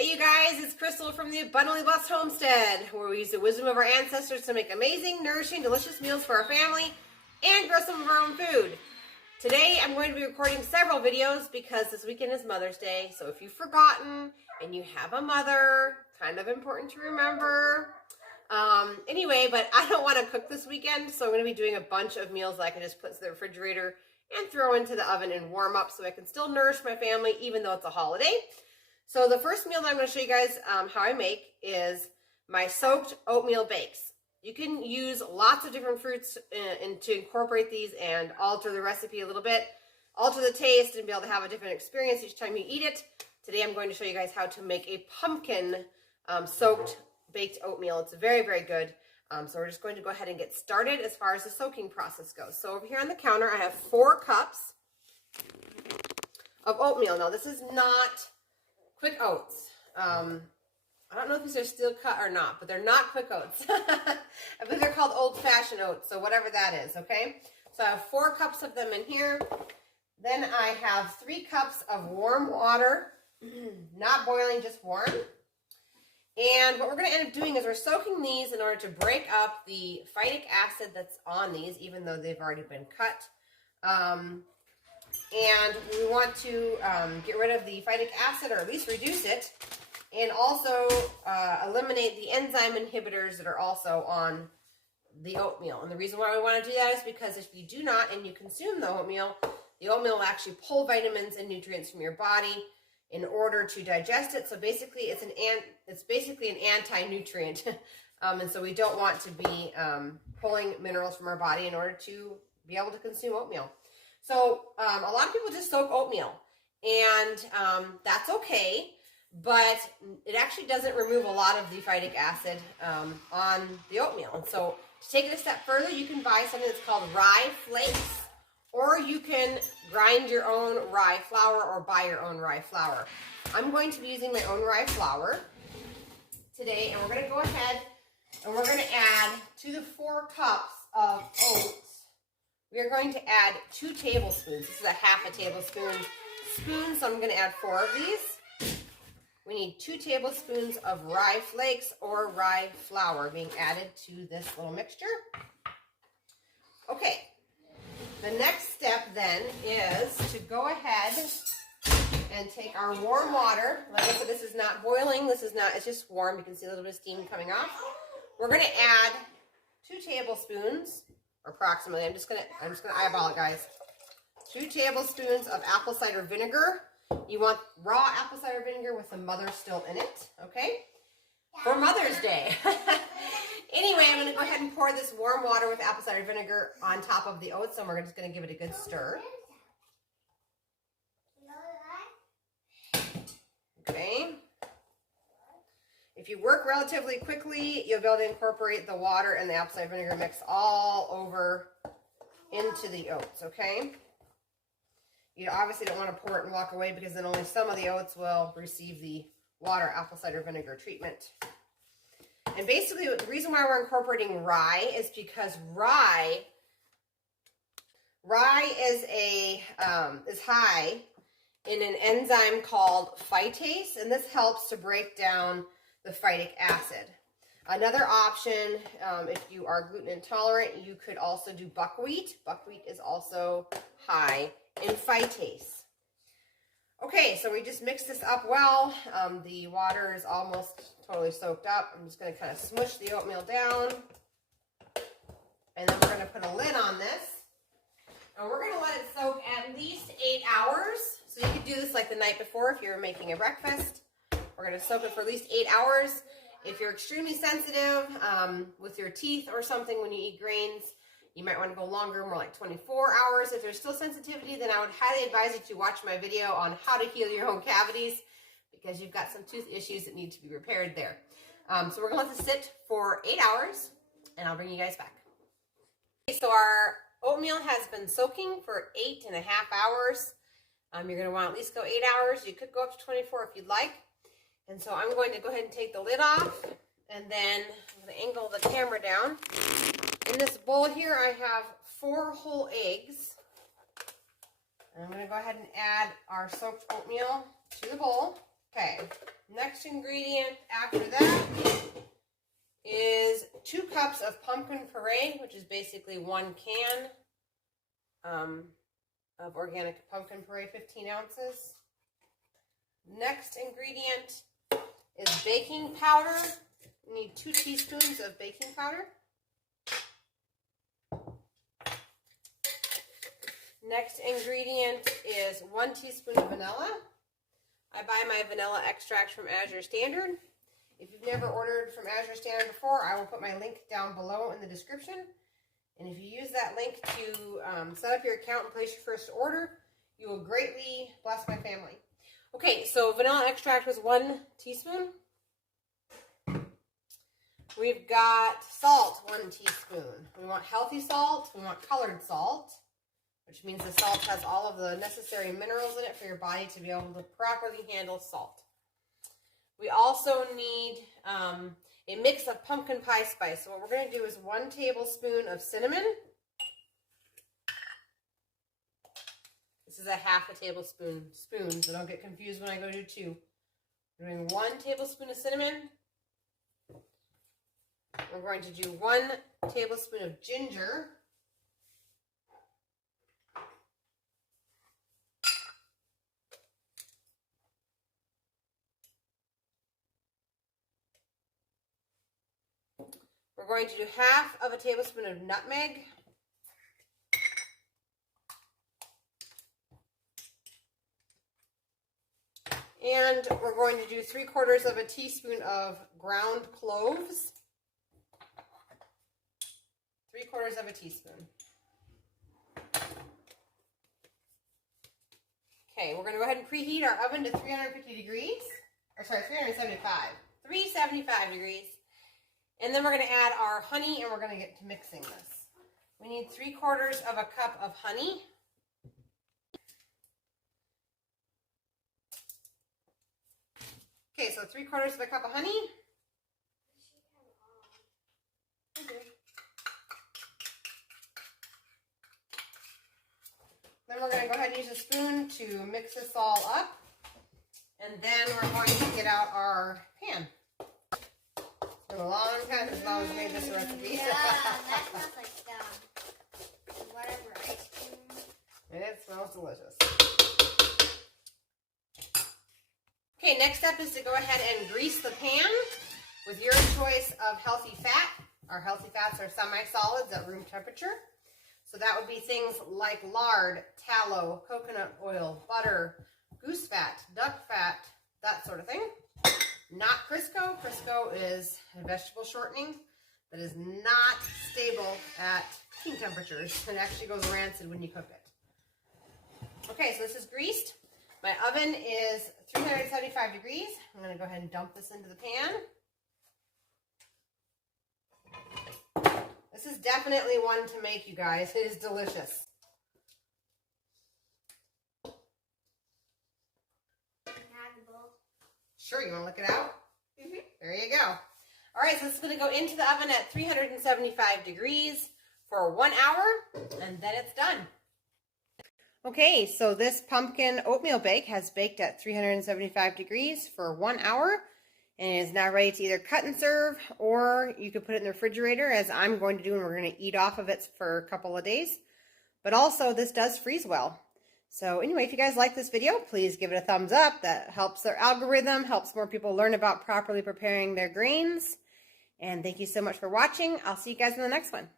Hey you guys, it's Crystal from the Abundantly Blessed Homestead, where we use the wisdom of our ancestors to make amazing, nourishing, delicious meals for our family and grow some of our own food. Today I'm going to be recording several videos because this weekend is Mother's Day, so if you've forgotten and you have a mother, kind of important to remember. Anyway, but I don't want to cook this weekend, so I'm going to be doing a bunch of meals that I can just put in the refrigerator and throw into the oven and warm up so I can still nourish my family even though it's a holiday. So the first meal that I'm going to show you guys how I make is my soaked oatmeal bakes. You can use lots of different fruits to incorporate these and alter the recipe a little bit, alter the taste, and be able to have a different experience each time you eat it. Today I'm going to show you guys how to make a pumpkin soaked baked oatmeal. It's very, very good. So we're just going to go ahead and get started as far as the soaking process goes. So over here on the counter I have 4 cups of oatmeal. Now this is not quick oats. I don't know if these are steel cut or not, but they're not quick oats. I believe they're called old-fashioned oats, so whatever that is, okay? So I have 4 cups of them in here. Then I have 3 cups of warm water, not boiling, just warm. And what we're going to end up doing is we're soaking these in order to break up the phytic acid that's on these, even though they've already been cut. And we want to get rid of the phytic acid, or at least reduce it, and also eliminate the enzyme inhibitors that are also on the oatmeal. And the reason why we want to do that is because if you do not and you consume the oatmeal will actually pull vitamins and nutrients from your body in order to digest it. So basically it's basically an anti-nutrient. And so we don't want to be pulling minerals from our body in order to be able to consume oatmeal. So a lot of people just soak oatmeal, and that's okay, but it actually doesn't remove a lot of the phytic acid on the oatmeal. And so to take it a step further, you can buy something that's called rye flakes, or you can grind your own rye flour or buy your own rye flour. I'm going to be using my own rye flour today, and we're going to go ahead and we're going to add to the 4 cups of oats. We are going to add 2 tablespoons. This is a half a tablespoon spoon, so I'm going to add 4 of these. We need 2 tablespoons of rye flakes or rye flour being added to this little mixture. Okay, the next step then is to go ahead and take our warm water. Like I said, this is not boiling. It's just warm. You can see a little bit of steam coming off. We're going to add 2 tablespoons. Approximately, I'm just gonna eyeball it, guys. 2 tablespoons of apple cider vinegar. You want raw apple cider vinegar with the mother still in it, okay? For Mother's Day. Anyway, I'm gonna go ahead and pour this warm water with apple cider vinegar on top of the oats, and we're just gonna give it a good stir. Okay. If you work relatively quickly, you'll be able to incorporate the water and the apple cider vinegar mix all over into the oats, okay? You obviously don't want to pour it and walk away, because then only some of the oats will receive the water apple cider vinegar treatment. And basically, the reason why we're incorporating rye is because rye is high in an enzyme called phytase, and this helps to break down the phytic acid. Another option, if you are gluten intolerant, you could also do buckwheat. Buckwheat is also high in phytase. Okay, so we just mix this up well. The water is almost totally soaked up. I'm just going to kind of smush the oatmeal down. And then we're going to put a lid on this. And we're going to let it soak at least 8 hours. So you could do this like the night before if you're making a breakfast. We're going to soak it for at least 8 hours. If you're extremely sensitive with your teeth or something when you eat grains, you might want to go longer, more like 24 hours. If there's still sensitivity, then I would highly advise you to watch my video on how to heal your own cavities, because you've got some tooth issues that need to be repaired there. So we're going to let this sit for 8 hours, and I'll bring you guys back. Okay, so our oatmeal has been soaking for 8.5 hours. You're going to want to at least go 8 hours. You could go up to 24 if you'd like. And so I'm going to go ahead and take the lid off, and then I'm going to angle the camera down. In this bowl here, I have 4 whole eggs. And I'm going to go ahead and add our soaked oatmeal to the bowl. Okay, next ingredient after that is 2 cups of pumpkin puree, which is basically 1 can of organic pumpkin puree, 15 ounces. Next ingredient is baking powder. You need 2 teaspoons of baking powder. Next ingredient is 1 teaspoon of vanilla. I buy my vanilla extract from Azure Standard. If you've never ordered from Azure Standard before, I will put my link down below in the description. And if you use that link to set up your account and place your first order, you will greatly bless my family. Okay, so vanilla extract was 1 teaspoon. We've got salt, 1 teaspoon. We want healthy salt. We want colored salt, which means the salt has all of the necessary minerals in it for your body to be able to properly handle salt. We also need a mix of pumpkin pie spice. So what we're going to do is 1 tablespoon of cinnamon. This is a ½ tablespoon, so don't get confused when I go to 2. We're doing 1 tablespoon of cinnamon. We're going to do 1 tablespoon of ginger. We're going to do ½ tablespoon of nutmeg. And we're going to do 3/4 teaspoon of ground cloves. 3/4 teaspoon. Okay, we're going to go ahead and preheat our oven to 350 degrees. Or sorry, 375. 375 degrees. And then we're going to add our honey and we're going to get to mixing this. We need 3/4 cup of honey. Okay, so 3/4 cup of honey. Then we're going to go ahead and use a spoon to mix this all up. And then we're going to get out our pan. It's been a long time since Mom's made this recipe. Yeah, that smells like whatever ice cream. It smells delicious. Okay, next step is to go ahead and grease the pan with your choice of healthy fat. Our healthy fats are semi-solids at room temperature. So that would be things like lard, tallow, coconut oil, butter, goose fat, duck fat, that sort of thing. Not Crisco. Crisco is a vegetable shortening that is not stable at cooking temperatures. It actually goes rancid when you cook it. Okay, so this is greased. My oven is 375 degrees. I'm going to go ahead and dump this into the pan. This is definitely one to make, you guys. It is delicious. Sure, you want to look it out? Mm-hmm. There you go. All right, so this is going to go into the oven at 375 degrees for 1 hour, and then it's done. Okay, so this pumpkin oatmeal bake has baked at 375 degrees for 1 hour, and it is now ready to either cut and serve, or you could put it in the refrigerator, as I'm going to do, and we're going to eat off of it for a couple of days. But also, this does freeze well. So anyway, if you guys like this video, please give it a thumbs up. That helps their algorithm, helps more people learn about properly preparing their grains. And thank you so much for watching. I'll see you guys in the next one.